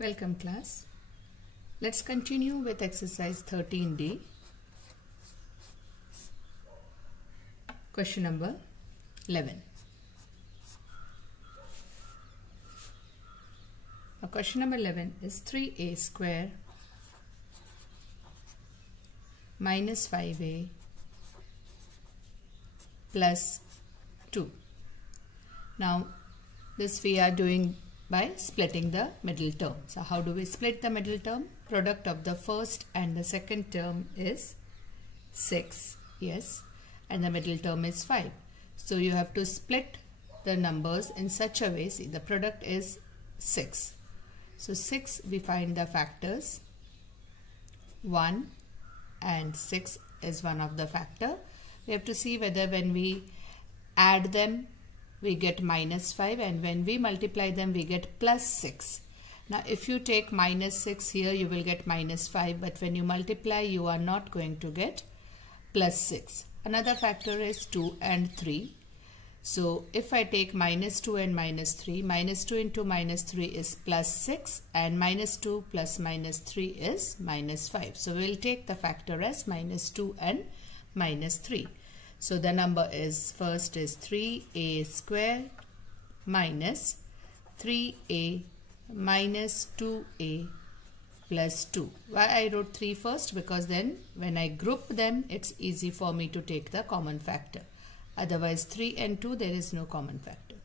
Welcome class. Let's continue with exercise 13D. Question number 11. Now question number 11 is 3a square minus 5a plus 2. Now this we are doing by splitting the middle term. So how do we split the middle term? Product of the first and the second term is 6, yes, and the middle term is 5. So you have to split the numbers in such a way, see the product is 6. So 6 we find the factors, 1 and 6 is one of the factor. We have to see whether when we add them we get minus 5 and when we multiply them we get plus 6. Now if you take minus 6 here you will get minus 5, but when you multiply you are not going to get plus 6. Another factor is 2 and 3. So if I take minus 2 and minus 3, minus 2 into minus 3 is plus 6 and minus 2 plus minus 3 is minus 5. So we will take the factor as minus 2 and minus 3. So the number is, first is 3a square minus 3a minus 2a plus 2. Why I wrote 3 first? Because then when I group them it's easy for me to take the common factor. Otherwise 3 and 2 there is no common factor.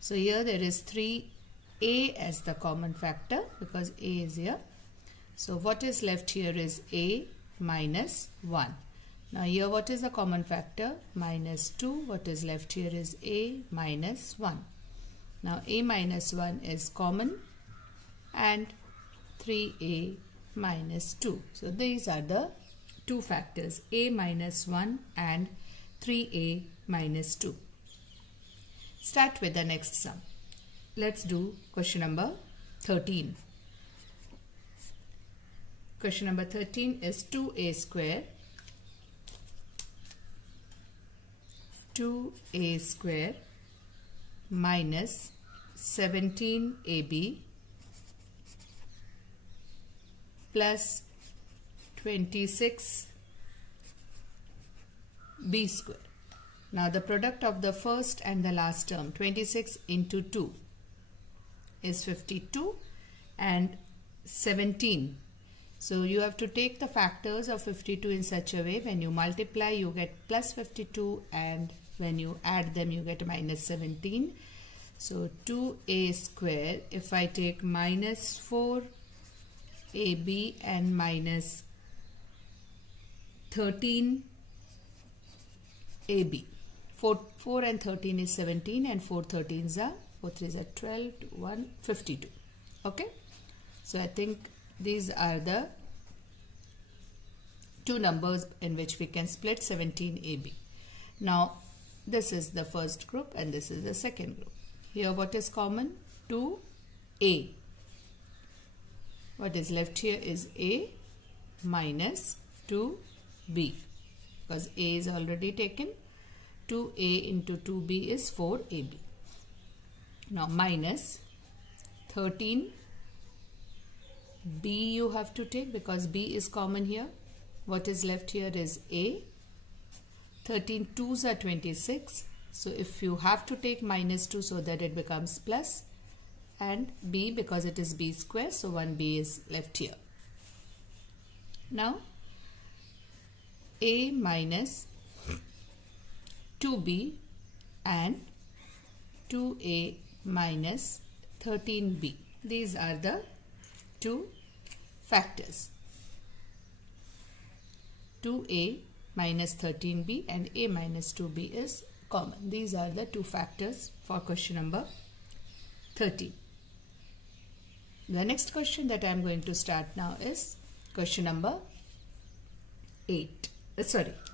So here there is 3a as the common factor because a is here. So what is left here is a minus 1. Now here what is the common factor? Minus 2. What is left here is a minus 1. Now a minus 1 is common and 3a minus 2. So these are the two factors, a minus 1 and 3a minus 2. Start with the next sum. Let's do question number 13. Question number 13 is 2a square minus 17ab plus 26b square. Now the product of the first and the last term, 26 into 2 is 52 and 17. So you have to take the factors of 52 in such a way when you multiply you get plus 52 and when you add them you get minus 17. So 2a square, if I take minus 4ab and minus 13ab, 4 and 13 is 17 and 4 13s are 4 3s are 12, 1 52. Okay, so I think these are the two numbers in which we can split 17ab. Now this is the first group and this is the second group. Here what is common? 2a. What is left here is a minus 2b because a is already taken. 2a into 2b is 4ab. Now minus 13b you have to take because b is common here. What is left here is a. 13 2s are 26. So if you have to take minus 2 so that it becomes plus, and b because it is b square, so 1b is left here. Now a minus 2b and 2a minus 13b. These are the two factors. 2a minus 13b and a minus 2b is common. These are the two factors for question number 13. The next question that I am going to start now is question number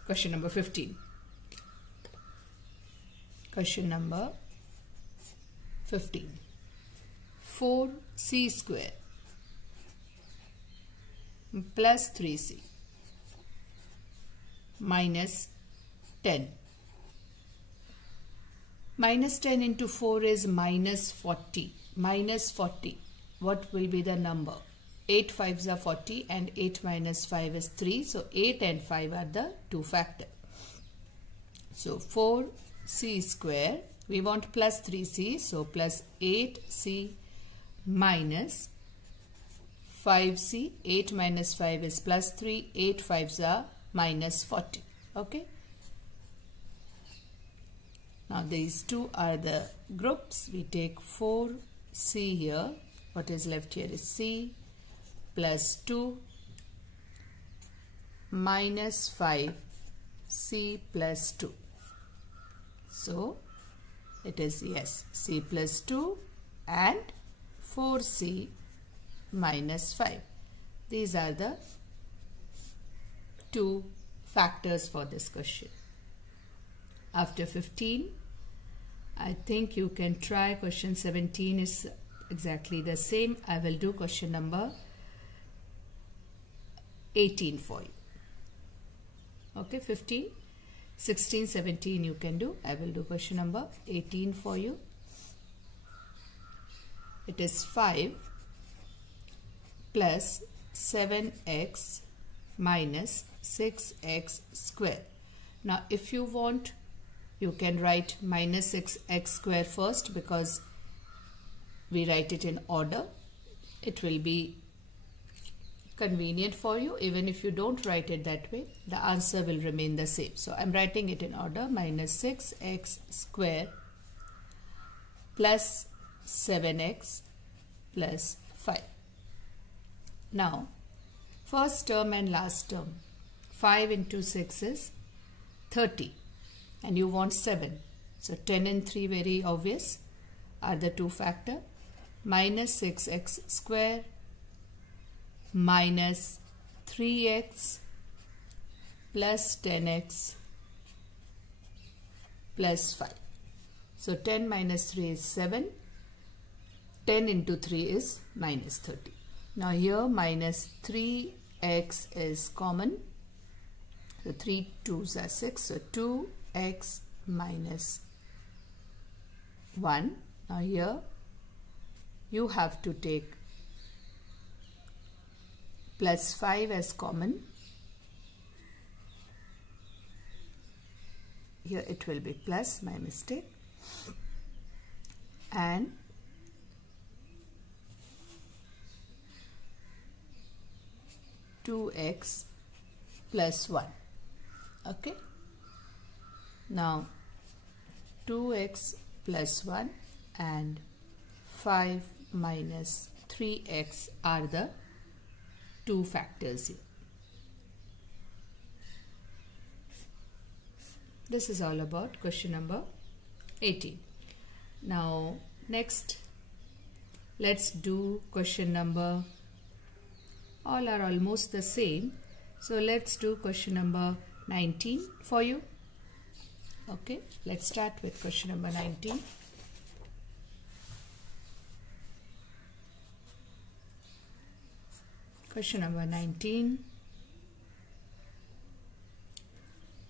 question number 15. Question number 15. 4c square plus 3c minus 10. Minus 10 into 4 is minus 40. Minus 40. what will be the number? 8 5s are 40 and 8 minus 5 is 3. So 8 and 5 are the two factor. So 4c square, we want plus 3c, so plus 8c minus 5c. 8 minus 5 is plus 3, 8 5s are minus 40. Okay. Now these two are the groups. We take 4c here. What is left here is c plus 2 minus 5c plus 2. So it is, yes, c plus 2 and 4c minus 5. These are the two factors for this question. After 15, I think you can try question 17 is exactly the same. I will do question number 18 for you. Okay, 15, 16, 17 you can do. I will do question number 18 for you. It is 5 plus 7x minus 6x square. Now if you want, you can write minus 6x square first because we write it in order. It will be convenient for you. Even if you don't write it that way, the answer will remain the same. So I'm writing it in order. Minus 6x square plus 7x plus 5. Now first term and last term, 5 into 6 is 30 and you want 7. So 10 and 3, very obvious, are the two factor. Minus 6x square minus 3x plus 10x plus 5. So 10 minus 3 is 7. 10 into 3 is minus 30. Now here minus 3x is common. So 3 2s are 6. So 2x minus 1. Now here you have to take plus 5 as common. Here it will be plus, my mistake. And two x plus 1. Okay. Now 2x plus 1 and 5 minus 3x are the two factors here. This is all about question number 18. Now next, let's do question number, all are almost the same. So let's do question number 19 for you. Okay, let's start with question number 19. Question number 19.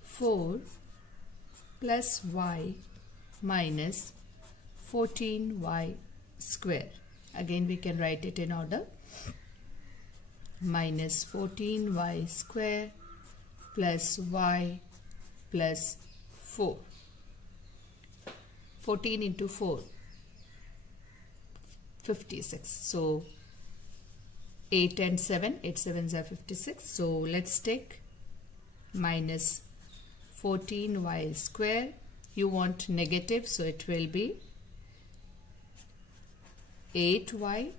4 plus y minus 14y square. Again we can write it in order. Minus 14y square plus y plus 4. 14 into 4, 56. So 8 and 7, 8 7s are 56. So let's take minus 14y square. You want negative, so it will be 8y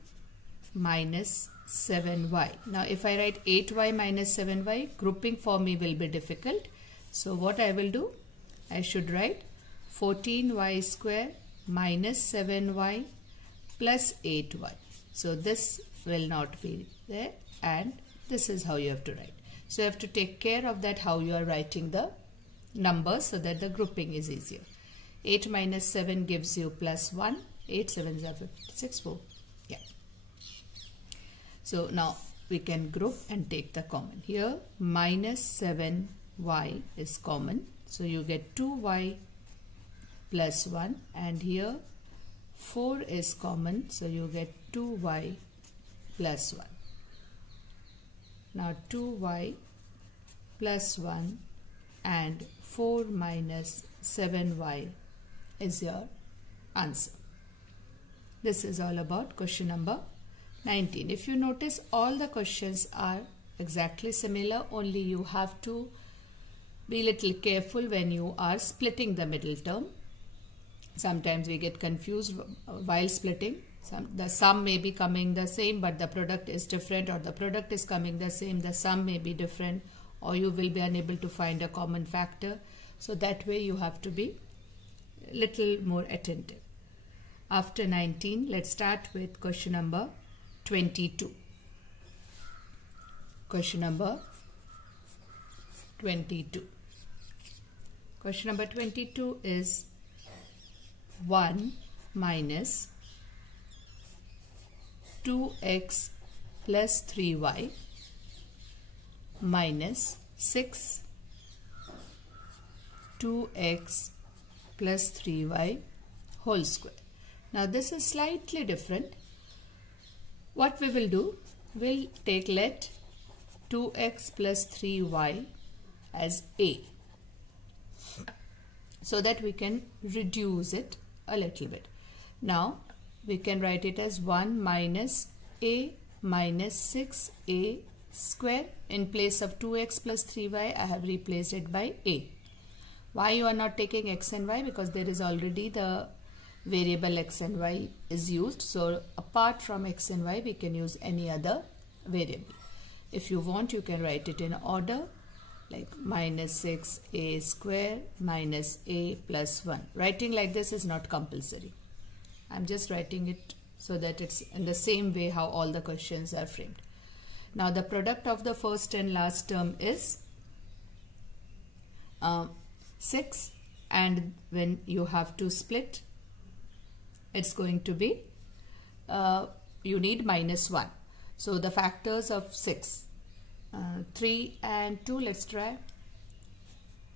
minus 7y. Now if I write 8y minus 7y, grouping for me will be difficult. So what I will do, I should write 14y square minus 7y plus 8y. So this will not be there, and this is how you have to write. So you have to take care of that, how you are writing the numbers, so that the grouping is easier. 8 minus 7 gives you plus 1. 8 7s are 56. 4. Yeah. So now we can group and take the common. Here minus 7y is common. So you get 2y plus 1, and here 4 is common, so you get 2y plus 1. Now 2y plus 1 and 4 minus 7y is your answer. This is all about question number 19. If you notice, all the questions are exactly similar, only you have to be little careful when you are splitting the middle term. Sometimes we get confused while splitting. The sum may be coming the same, but the product is different, or the product is coming the same, the sum may be different, or you will be unable to find a common factor. So that way you have to be little more attentive. After 19, let's start with question number 22. Question number 22. Question number 22 is 1 minus 2x plus 3y minus 6 2x plus 3y whole square. Now this is slightly different. What we will do, we'll let 2x plus 3y as a, so that we can reduce it a little bit. Now we can write it as 1 minus a minus 6a square. In place of 2x plus 3y, I have replaced it by a. Why you are not taking x and y? Because there is already the variable x and y is used. So apart from x and y, we can use any other variable. If you want, you can write it in order, like minus 6a square minus a plus 1. Writing like this is not compulsory. I'm just writing it so that it's in the same way how all the questions are framed. Now the product of the first and last term is 6, and when you have to split, it's going to be, you need minus 1. So the factors of 6, 3 and 2, let's try.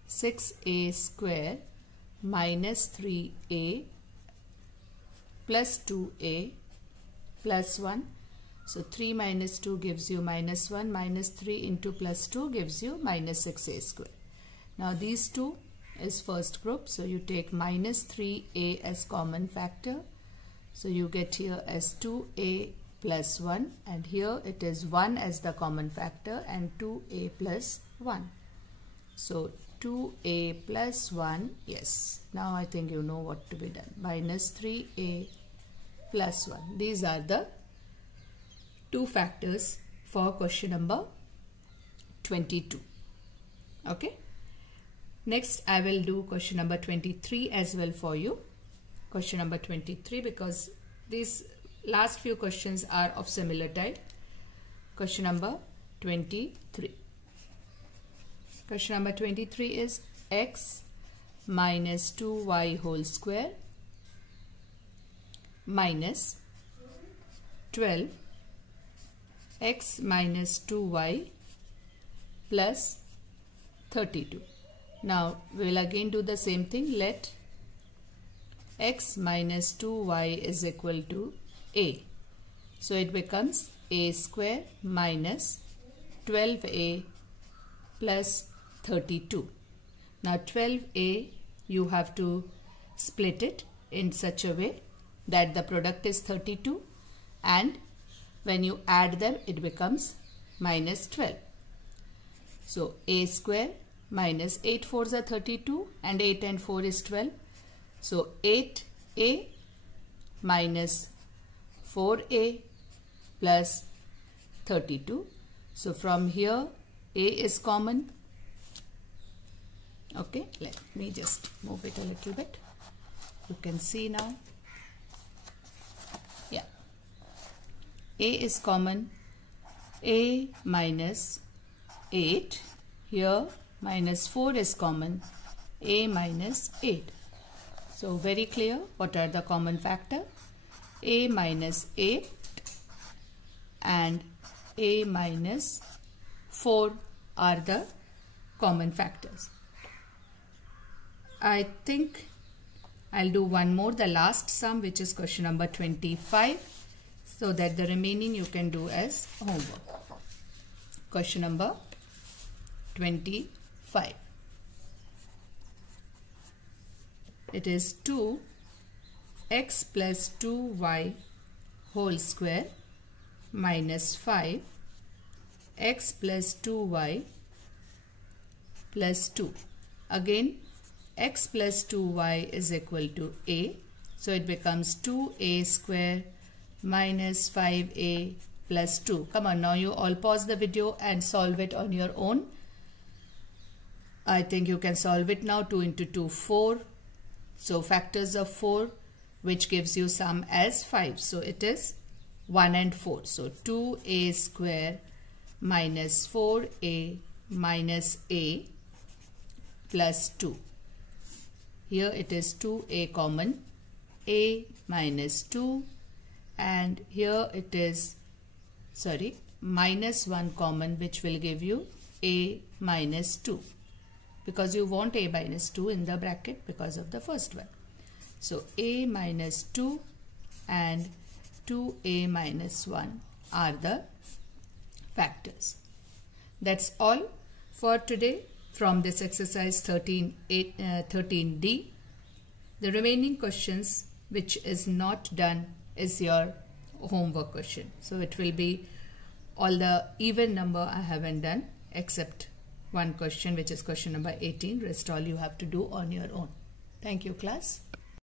6a square minus 3a plus 2a plus 1. So 3 minus 2 gives you minus 1, minus 3 into plus 2 gives you minus 6a square. Now these two is first group, so you take minus 3a as common factor. So you get here as 2a plus 1, and here it is 1 as the common factor and 2a plus 1. So 2a plus 1, yes, now I think you know what to be done. Minus 3a plus 1. These are the two factors for question number 22. Okay. Next, I will do question number 23 as well for you. Question number 23, because these last few questions are of similar type. Question number 23. Question number 23 is x minus 2y whole square minus 12 x minus 2y plus 32. Now we will again do the same thing. Let x minus 2y is equal to a. So it becomes a square minus 12a plus 32. Now 12a, you have to split it in such a way that the product is 32, and when you add them it becomes minus 12. So a square minus 8 4s are 32 and 8 and 4 is 12. So 8a minus 4a plus 32. So from here a is common. Okay, let me just move it a little bit. You can see now. Yeah, a is common. A minus 8. Here minus 4 is common. A minus 8. So very clear what are the common factor. A minus 8 and a minus 4 are the common factors. I think I'll do one more, the last sum, which is question number 25, so that the remaining you can do as homework. Question number 25. It is 2x plus 2y whole square minus 5x plus 2y plus 2. Again, x plus 2y is equal to a. So it becomes 2a square minus 5a plus 2. Come on, now you all pause the video and solve it on your own. I think you can solve it now. 2 into 2, 4. So factors of 4, which gives you sum as 5. So it is 1 and 4. So 2a square minus 4a minus a plus 2. Here it is 2a common, a minus 2, and here it is, minus 1 common, which will give you a minus 2, because you want a minus 2 in the bracket because of the first one. So a minus 2 and 2a minus 1 are the factors. That's all for today from this exercise 13D. The remaining questions which is not done is your homework question. So it will be all the even number I haven't done except one question, which is question number 18. Rest all you have to do on your own. Thank you, class.